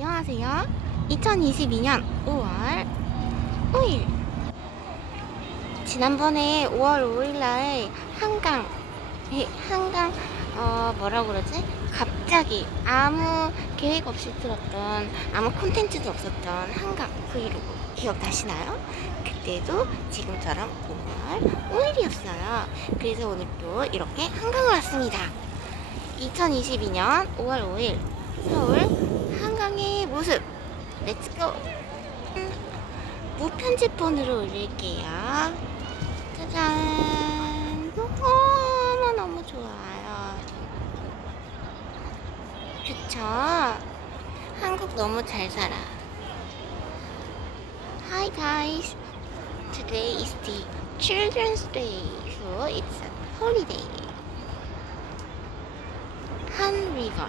안녕하세요. 2022년 5월 5일. 지난번에 5월 5일날 한강, 뭐라고 그러지? 갑자기 아무 계획 없이 들었던, 아무 콘텐츠도 없었던 한강 브이로그 기억나시나요? 그때도 지금처럼 5월 5일이었어요. 그래서 오늘 또 이렇게 한강을 왔습니다. 2022년 5월 5일 서울 한강의 모습. 렛츠고! 무편집본으로 올릴게요. 짜잔! 너무너무 좋아요. 그쵸? 한국 너무 잘 살아. Hi guys! Today is the Children's Day, so it's a holiday. 한 리버.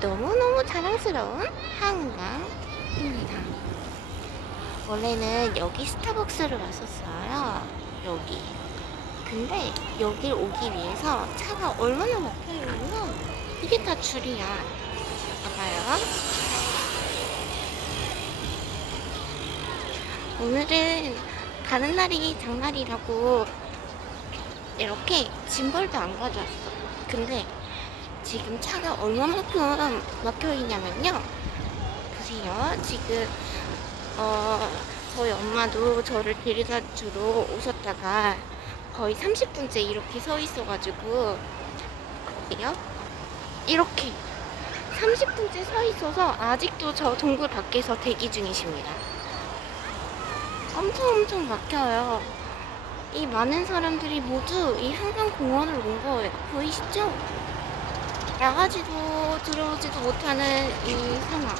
너무너무 자랑스러운 한강입니다. 원래는 여기 스타벅스를 왔었어요. 여기. 근데 여길 오기 위해서 차가 얼마나 막혀있냐면 이게 다 줄이야. 봐봐요. 오늘은 가는 날이 장날이라고 이렇게 짐벌도 안 가져왔어. 근데 지금 차가 얼마만큼 막혀있냐면요. 보세요. 지금 저희 엄마도 저를 데려다 주러 오셨다가 거의 30분째 이렇게 서 있어가지고 이렇게 30분째 서 있어서 아직도 저 동굴 밖에서 대기 중이십니다. 엄청 막혀요. 이 많은 사람들이 모두 이 한강공원을 온 거예요. 보이시죠? 나가지도 들어오지도 못하는 이 상황.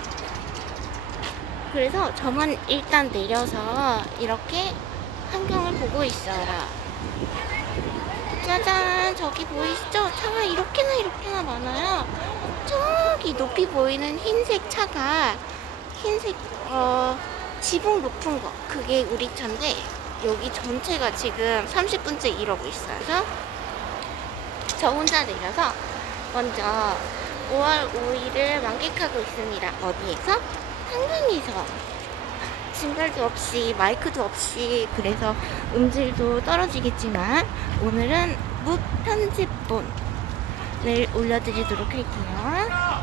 그래서 저만 일단 내려서 이렇게 한강을 보고 있어요. 짜잔! 저기 보이시죠? 차가 이렇게나 많아요. 저기 높이 보이는 흰색 차가 흰색 지붕 높은 거, 그게 우리 차인데 여기 전체가 지금 30분째 이러고 있어요. 그래서 저 혼자 내려서 먼저 5월 5일을 만끽하고 있습니다. 어디에서? 한강에서. 짐벌도 없이, 마이크도 없이, 그래서 음질도 떨어지겠지만 오늘은 무편집본을 올려드리도록 할게요.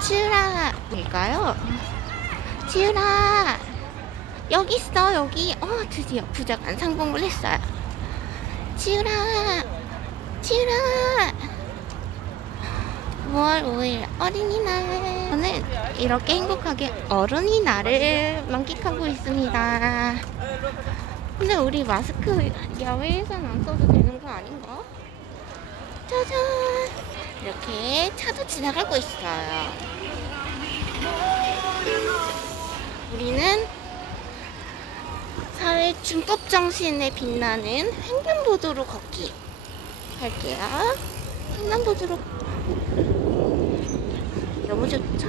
치우라 뭘까요? 치우라 여기 있어. 여기 드디어 부자간 성공을 했어요. 치우라 5월 5일 어린이날. 저는 이렇게 행복하게 어른이날을 만끽하고 있습니다. 근데 우리 마스크 야외에서는 안 써도 되는 거 아닌가? 짜잔! 이렇게 차도 지나가고 있어요. 우리는 사회 준법 정신에 빛나는 횡단보도로 걷기 할게요. 횡단보도로 너무 좋죠?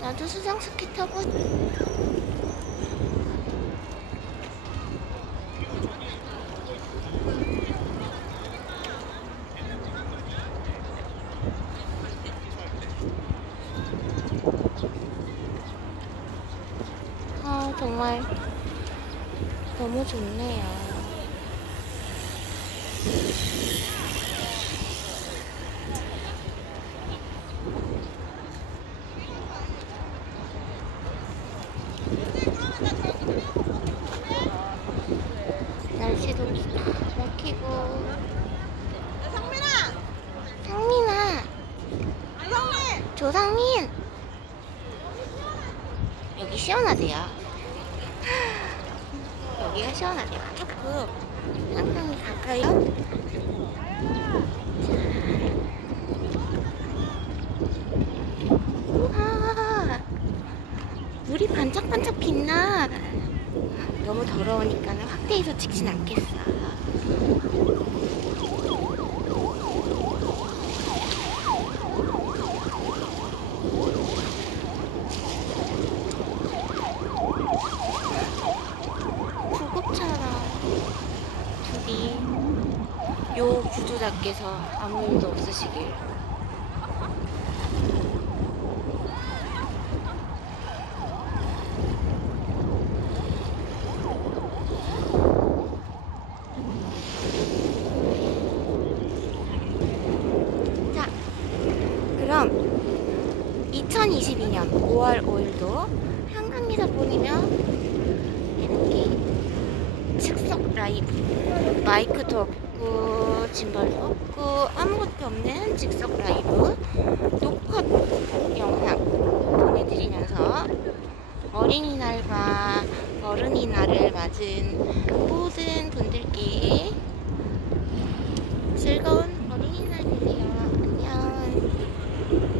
나도 수상스키 타고 정말 너무 좋네요. 날씨도 막히고. 상민아 조상민 여기 시원하대요. 여기가 시원하대요. 조금 한강이 가까이요. 우와, 물이 반짝반짝 빛나. 너무 더러우니까 확대해서 찍진 않겠어. 구급차랑 둘이 욕 구조자께서 아무 일도 없으시길. 자, 그럼 2022년 5월 5일도 한강에서 보내면 이렇게 즉석 라이브, 마이크도 없고 짐벌도 없고 아무것도 없는 즉석 라이브 녹화 영상 보내드리면서 어린이날과 어른이날을 맞은 모든 분들께 즐거운 어린이날 되세요. 안녕.